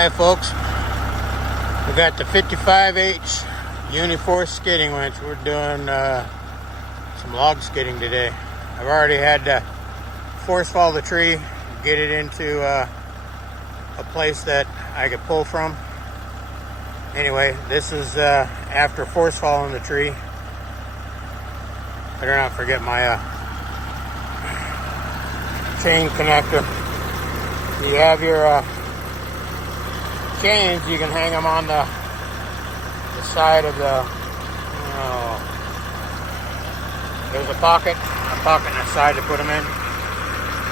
Hi folks, we got the 55H Uniforest skidding winch. We're doing some log skidding today. I've already had to force fall the tree, get it into a place that I could pull from. Anyway, this is after force falling the tree. Better not forget my chain connector. You have your chains, you can hang them on the side of the, there's a pocket in the side to put them in.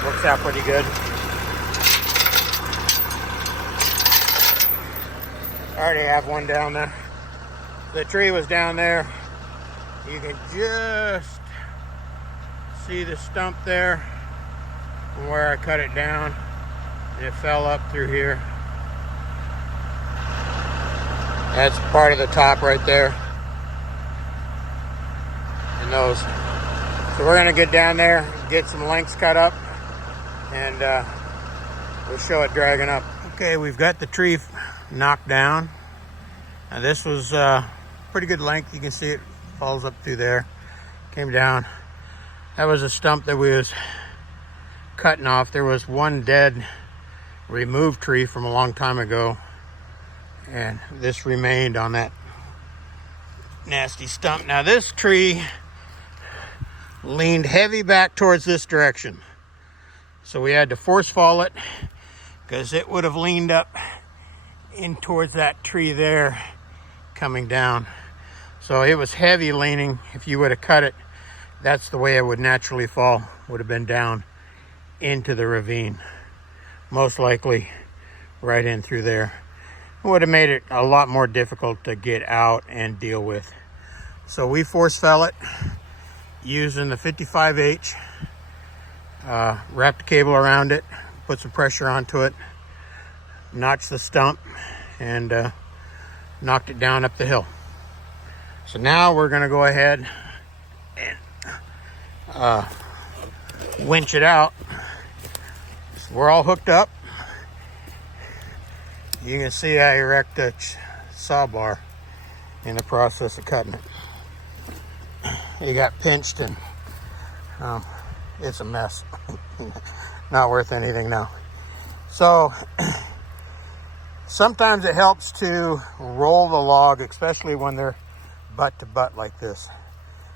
Works out pretty good. I already have one down there. The tree was down there. You can just see the stump there from where I cut it down. It fell up through here. That's part of the top right there. And those. So we're gonna get down there, get some lengths cut up, and we'll show it dragging up. Okay, we've got the tree knocked down. Now this was pretty good length. You can see it falls up through there. Came down. That was a stump that we was cutting off. There was one dead removed tree from a long time ago, and this remained on that nasty stump. Now this tree leaned heavy back towards this direction, so we had to force fall it because it would have leaned up in towards that tree there coming down. So it was heavy leaning. If you would have cut it, that's the way it would naturally fall, would have been down into the ravine, most likely right in through there. It would have made it a lot more difficult to get out and deal with. So we force fell it using the 55H, wrapped the cable around it, put some pressure onto it, notched the stump, and knocked it down up the hill. So now we're gonna go ahead and winch it out. So we're all hooked up. You can see I erect the saw bar in the process of cutting it. It got pinched and it's a mess. Not worth anything now. So sometimes it helps to roll the log, especially when they're butt to butt like this.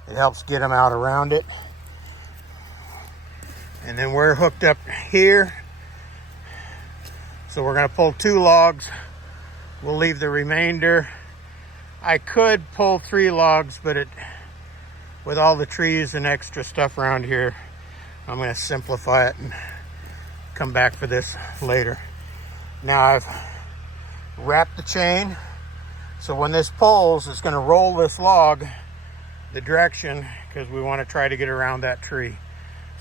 It helps get them out around it. And then we're hooked up here. So we're gonna pull 2 logs. We'll leave the remainder. I could pull 3 logs, but with all the trees and extra stuff around here, I'm gonna simplify it and come back for this later. Now I've wrapped the chain, so when this pulls, it's gonna roll this log the direction, because we wanna try to get around that tree.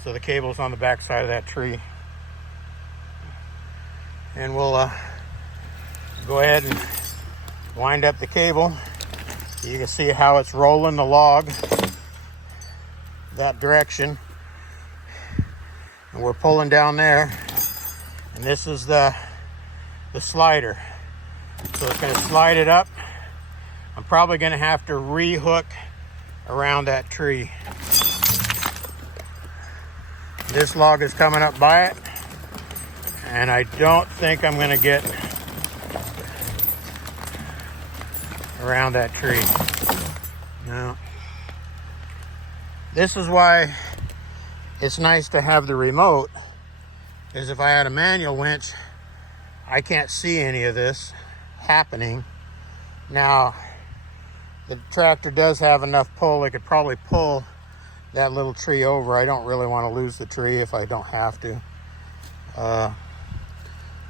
So the cable's on the back side of that tree. And we'll go ahead and wind up the cable. You can see how it's rolling the log that direction. And we're pulling down there. And this is the slider. So it's gonna slide it up. I'm probably gonna have to re-hook around that tree. This log is coming up by it, and I don't think I'm gonna get around that tree. No. This is why it's nice to have the remote, is if I had a manual winch, I can't see any of this happening. Now, the tractor does have enough pull, it could probably pull that little tree over. I don't really want to lose the tree if I don't have to.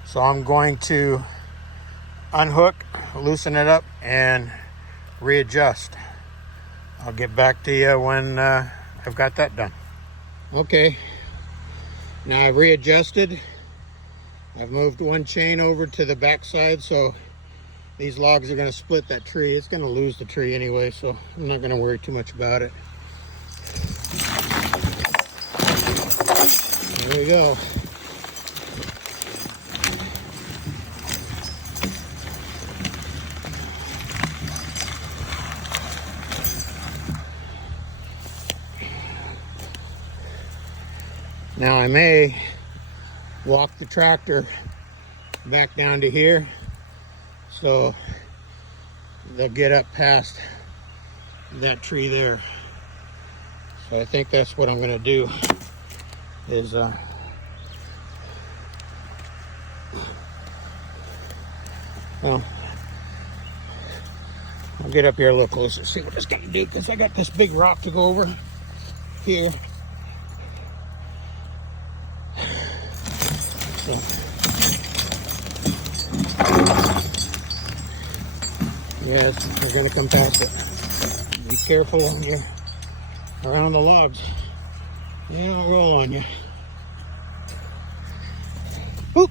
So I'm going to unhook, loosen it up, and readjust. I'll get back to you when I've got that done. Okay, now I've readjusted. I've moved one chain over to the back side, so these logs are going to split that tree. It's going to lose the tree anyway, so I'm not going to worry too much about it. There we go. Now I may walk the tractor back down to here so they'll get up past that tree there. So I think that's what I'm going to do is well, I'll get up here a little closer, see what it's going to do, because I got this big rock to go over here. So, yes, we're going to come past it. Be careful when you're around the logs. They don't roll on you. Oop.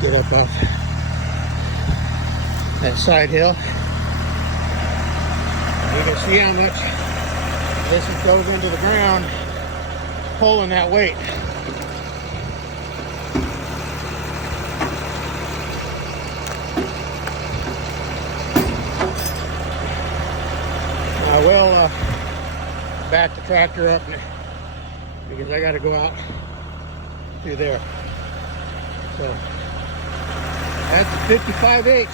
Get up off that side hill. You can see how much this goes into the ground, pulling that weight. I will back the tractor up because I got to go out through there. So that's 55/8,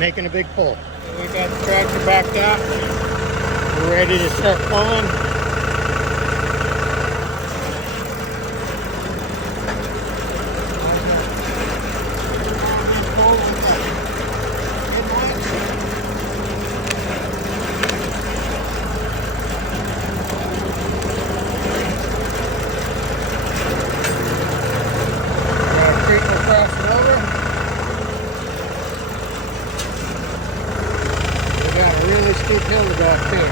making a big pull. We got the tractor backed out. We're ready to start pulling. Really steep hill to go up here.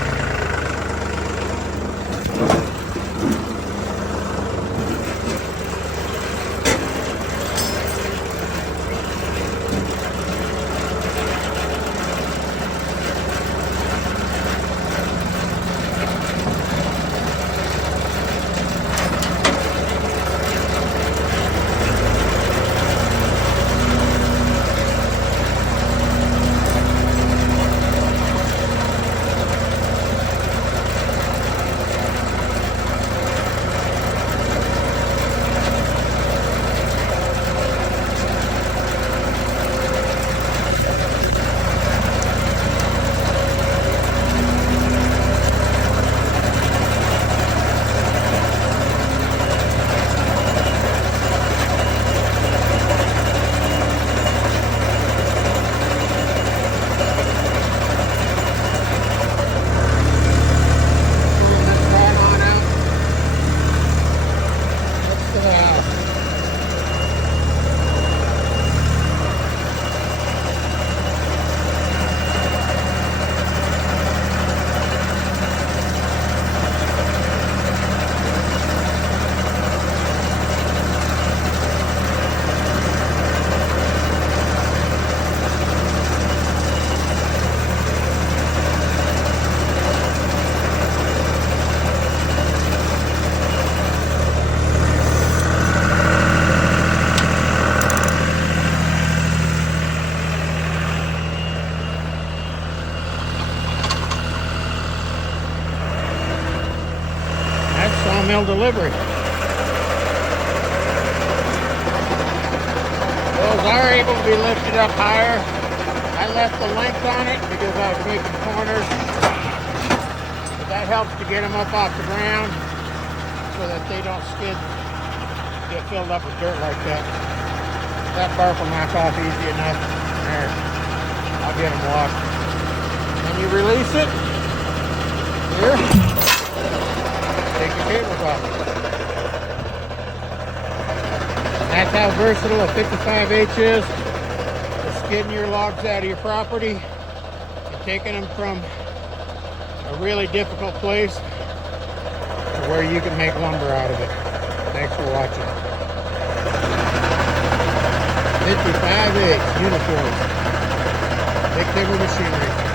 Sawmill delivery. Those are able to be lifted up higher. I left the length on it because I was making corners. But that helps to get them up off the ground so that they don't get filled up with dirt like that. That bark will knock off easy enough. There, I'll get them washed. And you release it here. Take your cables off. That's how versatile a 55/8 is for skidding your logs out of your property and taking them from a really difficult place to where you can make lumber out of it. Thanks for watching. 55 Uniforest. Big timber machinery.